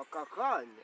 aka kanya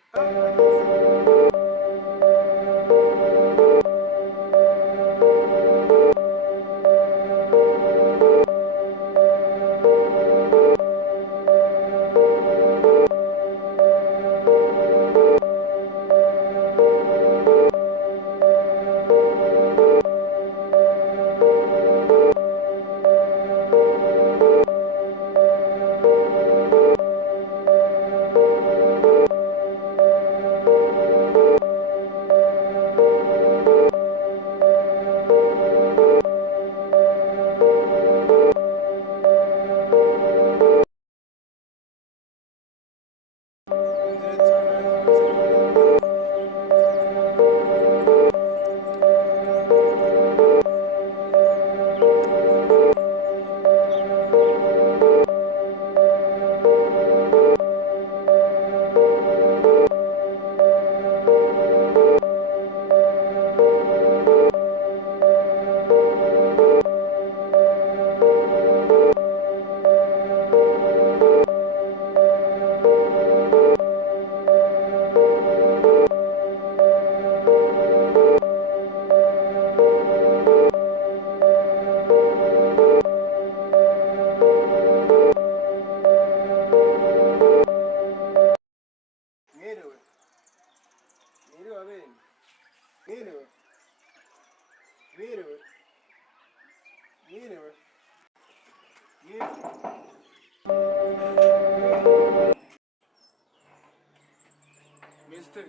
Mister,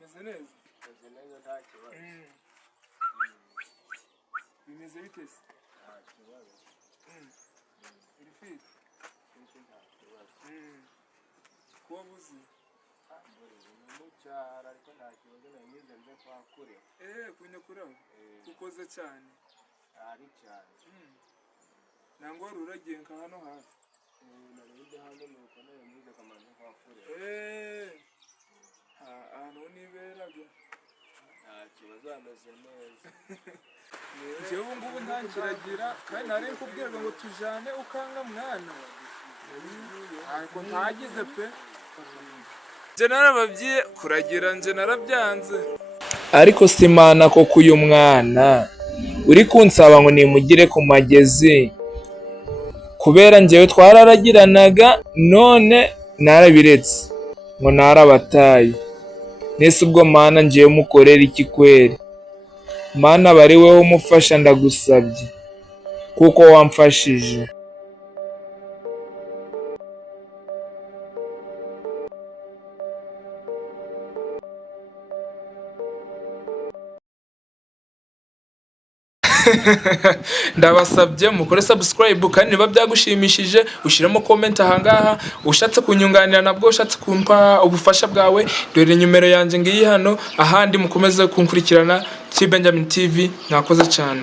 meze neza? meze neza nta kibazo. Bimeze bite se? Nta kibazo. Uri fit? Nta kibazo. Kuba buzi? Mucyara ariko nta kibazo nanyuze nze kwakure. Kunyakuraho? Ukoze cyane? Ari cyane. Nangwa wari uragiye nka hano hafi? Narinde hano nuko nanyuze kamaze kwakure. Ahantu niberaga? Nta kibazo ameze neza. Njyewe ubu ngubu ntakiragira kandi nari kubwirwa ngo tujane ukanga mwana. Ariko ntagize pe. Nje narababyiye kuragira nje narabyanze. Ariko simana koko uyu mwana uri kunsaba ngo nimugire ku magezi kubera njyewe twararagiranaga none narabiretse ngo narabataye. Nese ubwo mana njyewe mukorera iki kweri? Mana bari wewe umufasha ndagusabye kuko wamfashije. Ndabasabye mukore subscribe kandi niba byagushimishije ushyiremo comment ahangaha. Ushatse kunyunganira nabwo ushatse kumpa ubufasha bwawe dore nimero yanjye ngiyi hano. Ahandi mukomeze kunkurikirana kuri Benjamin TV. Nakoze cyane.